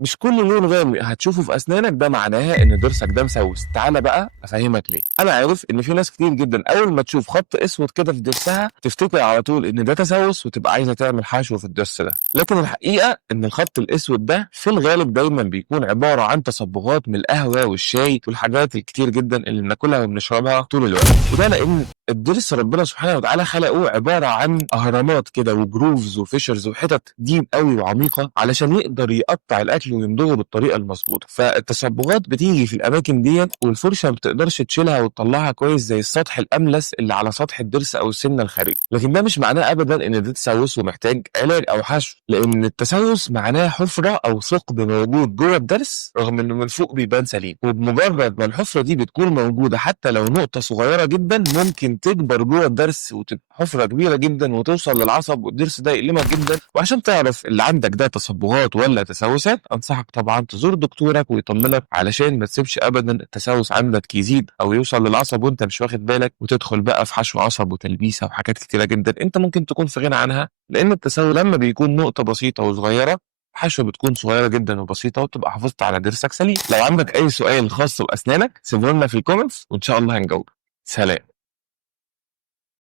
مش كل لون غامق هتشوفه في اسنانك ده معناها ان ضرسك ده مسوس. تعالى بقى افهمك ليه. انا عارف ان في ناس كتير جدا اول ما تشوف خط اسود كده في ضرسها تفتكر على طول ان ده تسوس وتبقى عايزه تعمل حشو في الضرس ده، لكن الحقيقه ان الخط الاسود ده في الغالب دايما بيكون عباره عن تصبغات من القهوه والشاي والحاجات الكتير جدا اللي بناكلها وبنشربها طول الوقت. وده لان الضرس ربنا سبحانه وتعالى خلقه عباره عن اهرامات كده وجروفز وفيشرز وحتت ديب قوي وعميقه علشان يقدر يقطع الاكل ويمضغه بالطريقه المظبوطه. فالتصبغات بتيجي في الاماكن ديت والفرشه ما بتقدرش تشيلها وتطلعها كويس زي السطح الاملس اللي على سطح الضرس او السنه الخارجي. لكن ده مش معناه ابدا ان ده تسوس ومحتاج علاج او حشو، لان التسوس معناه حفره او ثقب موجود جوه الضرس رغم انه من فوق بيبان سليم. وبمجرد ما الحفره دي بتكون موجوده حتى لو نقطه صغيره جدا ممكن تكبر جوه الضرس وتبقى حفره كبيره جدا وتوصل للعصب والضرس ده يألمك جدا. وعشان تعرف اللي عندك ده تصبغات ولا تسوسات انصحك طبعا تزور دكتورك ويطمنك علشان ما تسيبش ابدا التسوس عندك يزيد او يوصل للعصب وانت مش واخد بالك وتدخل بقى في حشو عصب وتلبيسه وحاجات كتيره جدا انت ممكن تكون في غنى عنها. لان التسوس لما بيكون نقطه بسيطه وصغيره الحشوه بتكون صغيره جدا وبسيطه وتبقى حافظت على ضرسك سليم. لو عندك اي سؤال خاص باسنانك سيبه لنا في الكومنتس وان شاء الله هنجاوب. سلام.